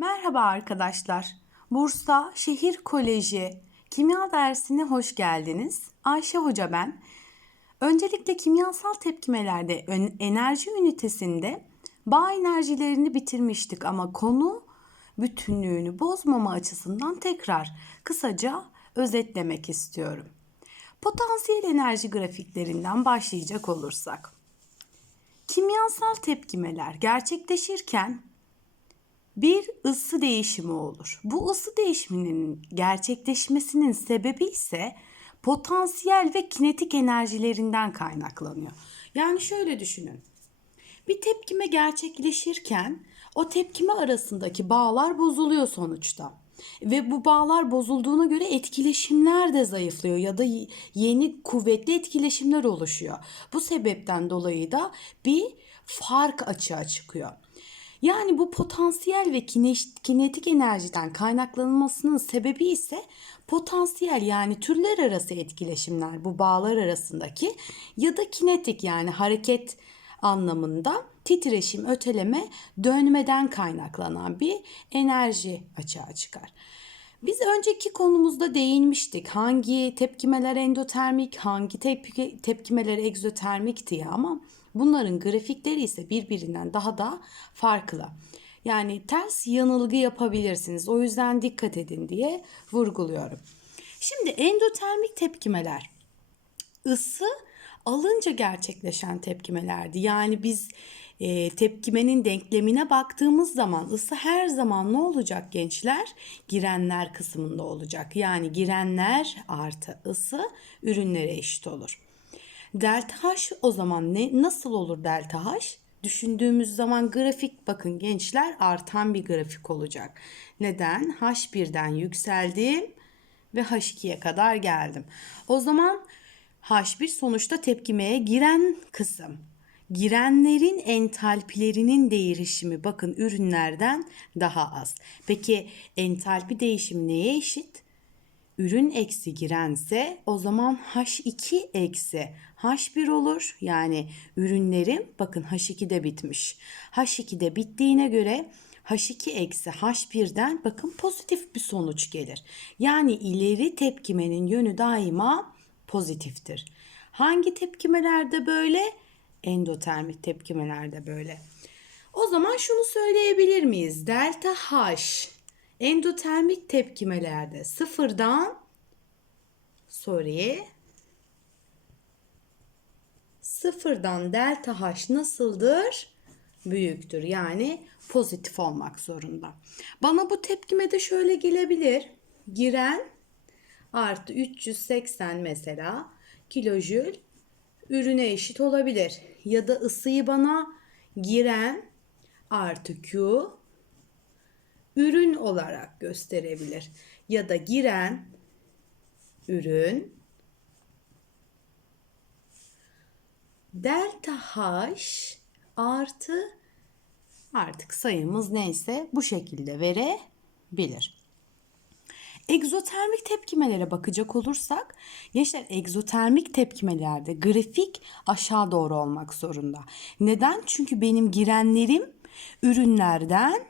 Merhaba arkadaşlar. Bursa Şehir Koleji Kimya dersine hoş geldiniz. Ayşe Hoca ben. Öncelikle kimyasal tepkimelerde enerji ünitesinde bağ enerjilerini bitirmiştik ama konu bütünlüğünü bozmama açısından tekrar kısaca özetlemek istiyorum. Potansiyel enerji grafiklerinden başlayacak olursak. Kimyasal tepkimeler gerçekleşirken bir ısı değişimi olur. Bu ısı değişiminin gerçekleşmesinin sebebi ise potansiyel ve kinetik enerjilerinden kaynaklanıyor. Yani şöyle düşünün. Bir tepkime gerçekleşirken o tepkime arasındaki bağlar bozuluyor sonuçta. Ve bu bağlar bozulduğuna göre etkileşimler de zayıflıyor ya da yeni kuvvetli etkileşimler oluşuyor. Bu sebepten dolayı da bir fark açığa çıkıyor. Yani bu potansiyel ve kine- kinetik enerjiden kaynaklanmasının sebebi ise potansiyel yani türler arası etkileşimler bu bağlar arasındaki ya da kinetik yani hareket anlamında titreşim, öteleme, dönmeden kaynaklanan bir enerji açığa çıkar. Biz önceki konumuzda değinmiştik. Hangi tepkimeler endotermik, hangi tepki, tepkimeler egzotermik diye ama bunların grafikleri ise birbirinden daha da farklı. Yani ters yanılgı yapabilirsiniz. O yüzden dikkat edin diye vurguluyorum. Şimdi endotermik tepkimeler ısı alınca gerçekleşen tepkimelerdi. Yani biz e, tepkimenin denklemine baktığımız zaman ısı her zaman ne olacak gençler? Girenler kısmında olacak. Yani girenler artı ısı ürünlere eşit olur. Delta H o zaman ne nasıl olur delta H? Düşündüğümüz zaman grafik bakın gençler artan bir grafik olacak. Neden? H1'den yükseldim ve H2'ye kadar geldim. O zaman H1 sonuçta tepkimeye giren kısım. Girenlerin entalpilerinin değişimi bakın ürünlerden daha az. Peki entalpi değişimi neye eşit? Ürün eksi girense o zaman H2 eksi H1 olur. Yani ürünlerim bakın H2'de bitmiş. H2'de bittiğine göre H2 eksi H1'den bakın pozitif bir sonuç gelir. Yani ileri tepkimenin yönü daima pozitiftir. Hangi tepkimelerde böyle? Endotermik tepkimelerde böyle. O zaman şunu söyleyebilir miyiz? Delta H endotermik tepkimelerde sıfırdan sorry sıfırdan delta H nasıldır? Büyüktür. Yani pozitif olmak zorunda. Bana bu tepkime de şöyle gelebilir. Giren artı 380 mesela kilojül ürüne eşit olabilir. Ya da ısıyı bana giren artı Q ürün olarak gösterebilir. Ya da giren ürün delta H artı artık sayımız neyse bu şekilde verebilir. Egzotermik tepkimelere bakacak olursak, gençler egzotermik tepkimelerde grafik aşağı doğru olmak zorunda. Neden? Çünkü benim girenlerim ürünlerden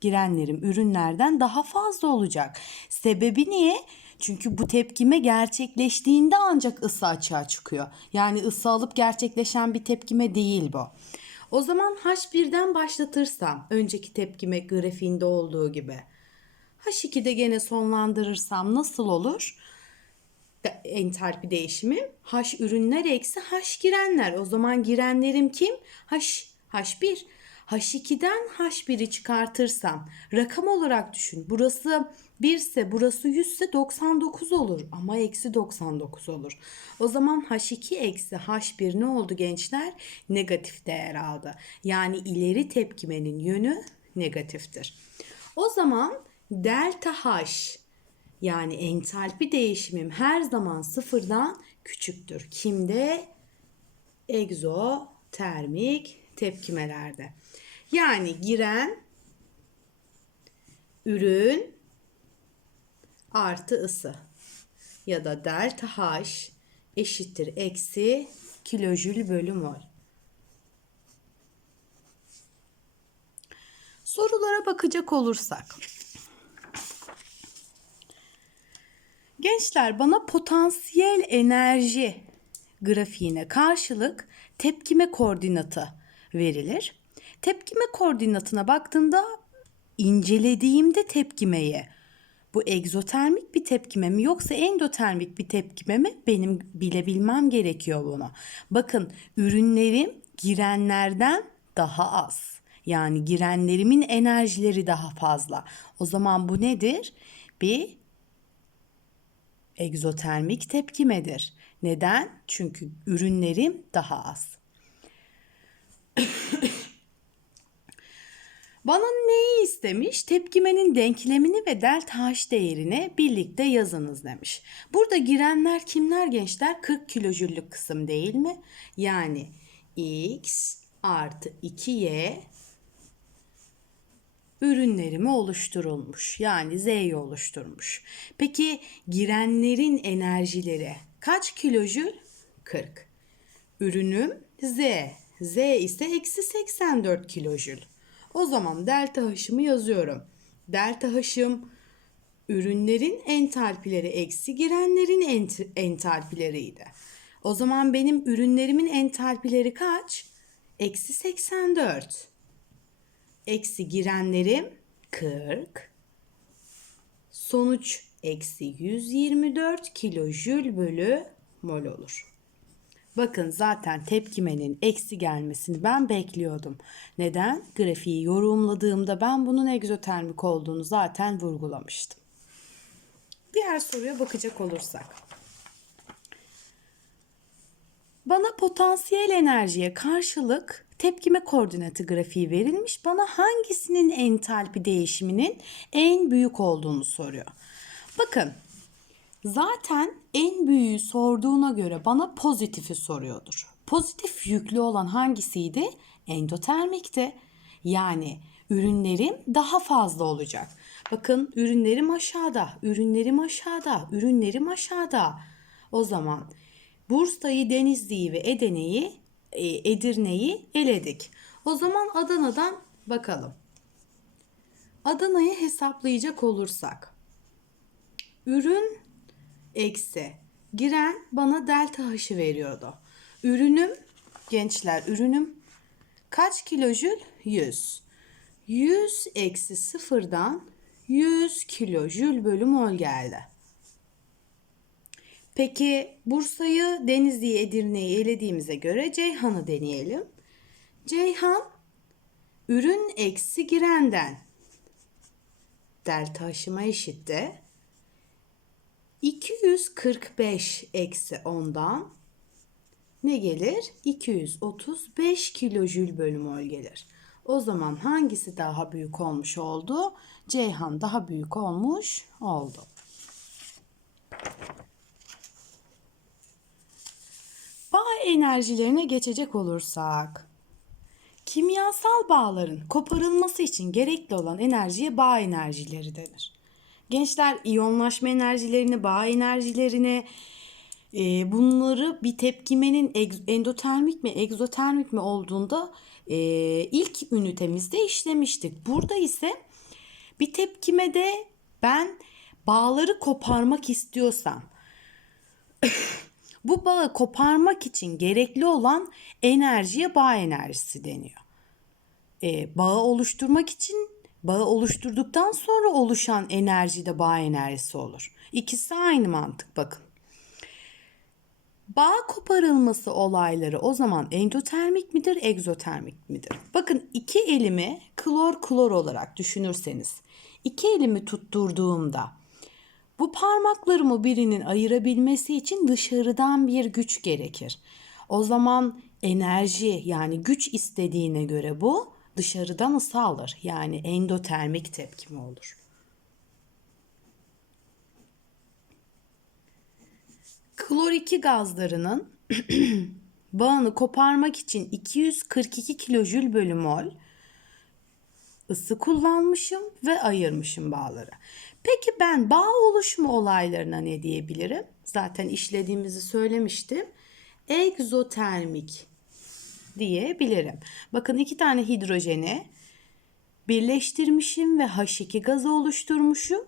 girenlerim ürünlerden daha fazla olacak. Sebebi niye? Çünkü bu tepkime gerçekleştiğinde ancak ısı açığa çıkıyor. Yani ısı alıp gerçekleşen bir tepkime değil bu. O zaman H1'den başlatırsam önceki tepkime grafiğinde olduğu gibi H2'de gene sonlandırırsam nasıl olur? Entalpi değişimi H ürünler eksi H girenler. O zaman girenlerim kim? H, H1. H2'den H1'i çıkartırsam rakam olarak düşün. Burası 1 ise burası 100 ise 99 olur ama eksi 99 olur. O zaman H2 eksi H1 ne oldu gençler? Negatif değer aldı. Yani ileri tepkimenin yönü negatiftir. O zaman delta H yani entalpi değişimim her zaman sıfırdan küçüktür. Kimde? Egzotermik tepkimelerde. Yani giren ürün artı ısı ya da delta H eşittir eksi kilojül bölü mol. Sorulara bakacak olursak. Gençler bana potansiyel enerji grafiğine karşılık tepkime koordinatı verilir. Tepkime koordinatına baktığımda incelediğimde tepkimeye bu egzotermik bir tepkime mi yoksa endotermik bir tepkime mi benim bilebilmem gerekiyor bunu. Bakın ürünlerim girenlerden daha az. Yani girenlerimin enerjileri daha fazla. O zaman bu nedir? Bir egzotermik tepkimedir. Neden? Çünkü ürünlerim daha az. Bana neyi istemiş? Tepkimenin denklemini ve delta H değerini birlikte yazınız demiş. Burada girenler kimler gençler? 40 kilojüllük kısım değil mi? Yani x artı 2y ürünlerimi oluşturulmuş. Yani Z'yi oluşturmuş. Peki girenlerin enerjileri kaç kilojül? 40. Ürünüm Z. Z ise eksi 84 kilojül. O zaman delta H'ımı yazıyorum. Delta H'ım ürünlerin entalpileri eksi girenlerin ent entalpileriydi. O zaman benim ürünlerimin entalpileri kaç? Eksi 84. Eksi girenlerim 40. Sonuç eksi 124 kilojül bölü mol olur. Bakın zaten tepkimenin eksi gelmesini ben bekliyordum. Neden? Grafiği yorumladığımda ben bunun egzotermik olduğunu zaten vurgulamıştım. Diğer soruya bakacak olursak. Bana potansiyel enerjiye karşılık tepkime koordinatı grafiği verilmiş. Bana hangisinin entalpi değişiminin en büyük olduğunu soruyor. Bakın zaten en büyüğü sorduğuna göre bana pozitifi soruyordur. Pozitif yüklü olan hangisiydi? Endotermikti. Yani ürünlerim daha fazla olacak. Bakın ürünlerim aşağıda, ürünlerim aşağıda, ürünlerim aşağıda. O zaman Bursa'yı, Denizli'yi ve Edene'yi, e, Edirne'yi eledik. O zaman Adana'dan bakalım. Adana'yı hesaplayacak olursak. Ürün eksi. Giren bana delta H'ı veriyordu. Ürünüm, gençler ürünüm kaç kilojül? 100. 100 eksi sıfırdan 100 kilojül bölü mol geldi. Peki Bursa'yı, Denizli'yi, Edirne'yi elediğimize göre Ceyhan'ı deneyelim. Ceyhan ürün eksi girenden delta aşıma eşitti. 245 eksi 10'dan ne gelir? 235 kilojül bölü mol gelir. O zaman hangisi daha büyük olmuş oldu? Ceyhan daha büyük olmuş oldu. Bağ enerjilerine geçecek olursak. Kimyasal bağların koparılması için gerekli olan enerjiye bağ enerjileri denir. Gençler iyonlaşma enerjilerini, bağ enerjilerini e, bunları bir tepkimenin endotermik mi, egzotermik mi olduğunda e, ilk ünitemizde işlemiştik. Burada ise bir tepkimede ben bağları koparmak istiyorsam bu bağı koparmak için gerekli olan enerjiye bağ enerjisi deniyor. E, bağı oluşturmak için bağı oluşturduktan sonra oluşan enerji de bağ enerjisi olur. İkisi aynı mantık bakın. Bağ koparılması olayları o zaman endotermik midir, egzotermik midir? Bakın iki elimi klor klor olarak düşünürseniz iki elimi tutturduğumda bu parmaklarımı birinin ayırabilmesi için dışarıdan bir güç gerekir. O zaman enerji yani güç istediğine göre bu dışarıdan ısı alır. Yani endotermik tepkime olur. Klor 2 gazlarının bağını koparmak için 242 kilojül bölü mol ısı kullanmışım ve ayırmışım bağları. Peki ben bağ oluşumu olaylarına ne diyebilirim? Zaten işlediğimizi söylemiştim. Egzotermik diyebilirim. Bakın iki tane hidrojeni birleştirmişim ve H2 gazı oluşturmuşum.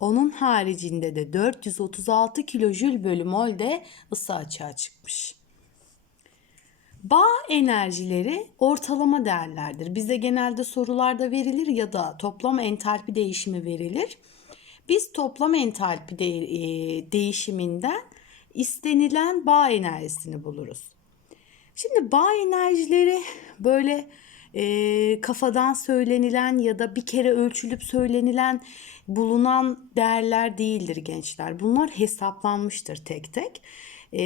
Onun haricinde de 436 kilojül bölü molde ısı açığa çıkmış. Bağ enerjileri ortalama değerlerdir. Bize genelde sorularda verilir ya da toplam entalpi değişimi verilir. Biz toplam entalpi de, e, değişiminden istenilen bağ enerjisini buluruz. Şimdi bağ enerjileri böyle e, kafadan söylenilen ya da bir kere ölçülüp söylenilen bulunan değerler değildir gençler. Bunlar hesaplanmıştır tek tek e,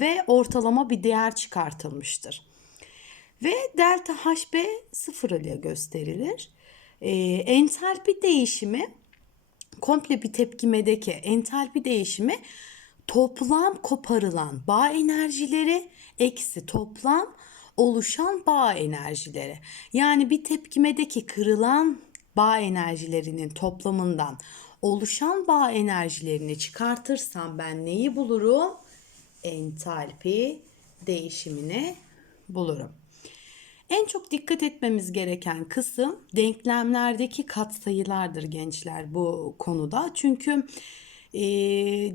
ve ortalama bir değer çıkartılmıştır. Ve delta HB sıfır ile gösterilir. E, entalpi değişimi komple bir tepkimedeki entalpi değişimi toplam koparılan bağ enerjileri eksi toplam oluşan bağ enerjileri. Yani bir tepkimedeki kırılan bağ enerjilerinin toplamından oluşan bağ enerjilerini çıkartırsam ben neyi bulurum? Entalpi değişimini bulurum. En çok dikkat etmemiz gereken kısım denklemlerdeki katsayılardır gençler bu konuda. Çünkü e,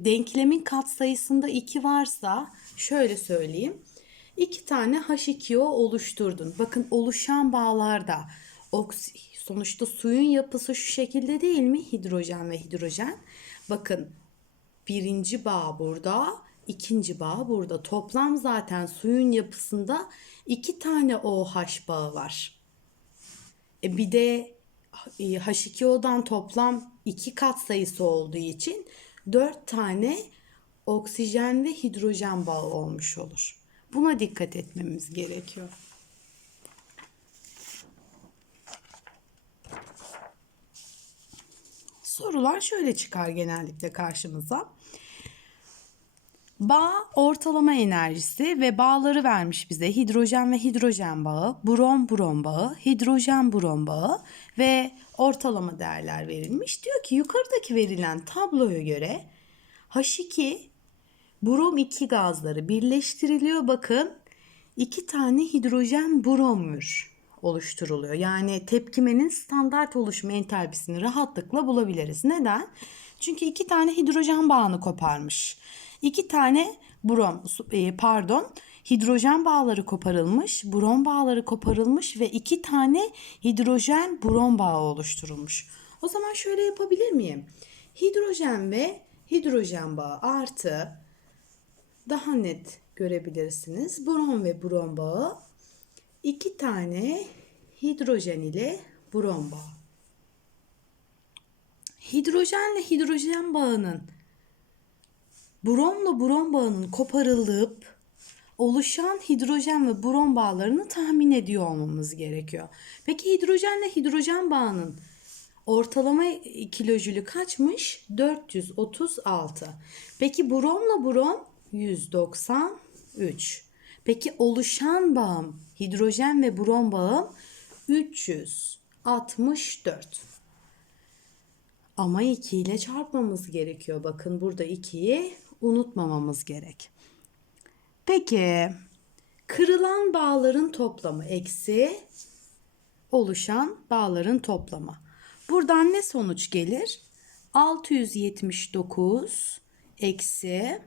denklemin katsayısında 2 varsa şöyle söyleyeyim. 2 tane H2O oluşturdun. Bakın oluşan bağlarda oksi, sonuçta suyun yapısı şu şekilde değil mi? Hidrojen ve hidrojen. Bakın birinci bağ burada, ikinci bağ burada. Toplam zaten suyun yapısında iki tane OH bağı var. E bir de e, H2O'dan toplam iki kat sayısı olduğu için dört tane oksijen ve hidrojen bağı olmuş olur. Buna dikkat etmemiz gerekiyor. Sorular şöyle çıkar genellikle karşımıza. Bağ ortalama enerjisi ve bağları vermiş bize hidrojen ve hidrojen bağı, brom brom bağı, hidrojen brom bağı ve ortalama değerler verilmiş. Diyor ki yukarıdaki verilen tabloya göre H2 brom 2 gazları birleştiriliyor. Bakın iki tane hidrojen brommür oluşturuluyor. Yani tepkimenin standart oluşma entalpisini rahatlıkla bulabiliriz. Neden? Çünkü iki tane hidrojen bağını koparmış. İki tane brom pardon hidrojen bağları koparılmış, brom bağları koparılmış ve iki tane hidrojen brom bağı oluşturulmuş. O zaman şöyle yapabilir miyim? Hidrojen ve hidrojen bağı artı daha net görebilirsiniz. Brom ve brom bağı iki tane hidrojen ile brom bağı. Hidrojenle hidrojen bağının bromla brom bağının koparılıp oluşan hidrojen ve brom bağlarını tahmin ediyor olmamız gerekiyor. Peki hidrojenle hidrojen bağının ortalama kilojülü kaçmış? 436. Peki bromla brom 193. Peki oluşan bağım hidrojen ve brom bağım 364. Ama 2 ile çarpmamız gerekiyor. Bakın burada 2'yi unutmamamız gerek. Peki kırılan bağların toplamı eksi oluşan bağların toplamı. Buradan ne sonuç gelir? 679 eksi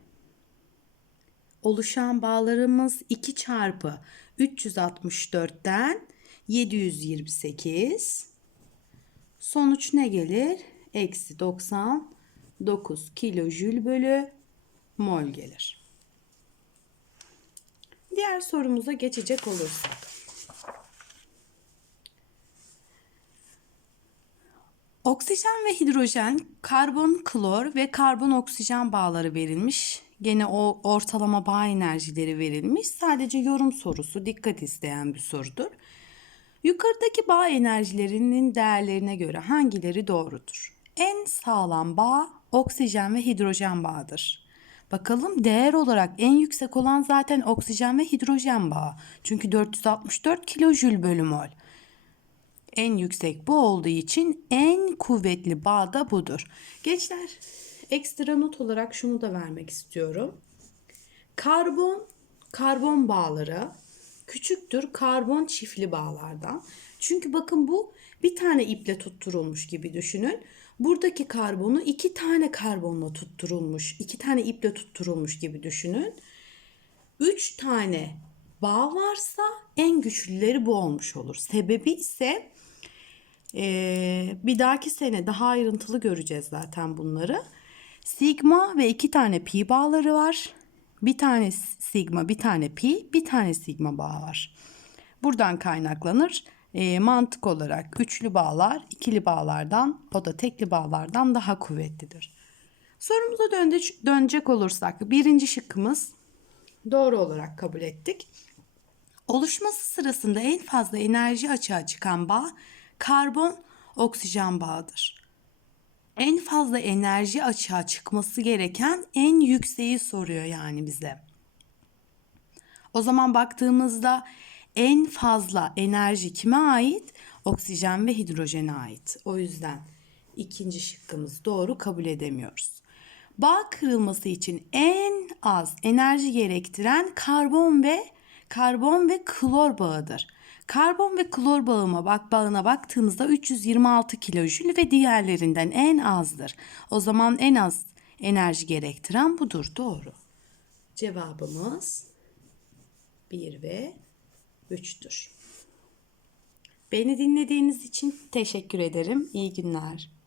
oluşan bağlarımız 2 çarpı 364'ten 728 sonuç ne gelir? Eksi 99 kilojül bölü mol gelir. Diğer sorumuza geçecek olursak. Oksijen ve hidrojen, karbon klor ve karbon oksijen bağları verilmiş. Gene o ortalama bağ enerjileri verilmiş. Sadece yorum sorusu, dikkat isteyen bir sorudur. Yukarıdaki bağ enerjilerinin değerlerine göre hangileri doğrudur? En sağlam bağ oksijen ve hidrojen bağıdır. Bakalım değer olarak en yüksek olan zaten oksijen ve hidrojen bağı. Çünkü 464 kilojül bölü mol. En yüksek bu olduğu için en kuvvetli bağ da budur. Gençler ekstra not olarak şunu da vermek istiyorum. Karbon, karbon bağları küçüktür karbon çiftli bağlardan. Çünkü bakın bu bir tane iple tutturulmuş gibi düşünün. Buradaki karbonu iki tane karbonla tutturulmuş, iki tane iple tutturulmuş gibi düşünün. Üç tane bağ varsa en güçlüleri bu olmuş olur. Sebebi ise ee, bir dahaki sene daha ayrıntılı göreceğiz zaten bunları. Sigma ve iki tane pi bağları var. Bir tane sigma, bir tane pi, bir tane sigma bağı var. Buradan kaynaklanır. Ee, mantık olarak üçlü bağlar ikili bağlardan, o da tekli bağlardan daha kuvvetlidir. Sorumuza dönecek olursak birinci şıkkımız doğru olarak kabul ettik. Oluşması sırasında en fazla enerji açığa çıkan bağ karbon oksijen bağıdır. En fazla enerji açığa çıkması gereken en yükseği soruyor yani bize. O zaman baktığımızda en fazla enerji kime ait? Oksijen ve hidrojene ait. O yüzden ikinci şıkkımız doğru kabul edemiyoruz. Bağ kırılması için en az enerji gerektiren karbon ve karbon ve klor bağıdır. Karbon ve klor bağıma bak bağına baktığımızda 326 kilojül ve diğerlerinden en azdır. O zaman en az enerji gerektiren budur. Doğru. Cevabımız 1 ve 3'tür. Beni dinlediğiniz için teşekkür ederim. İyi günler.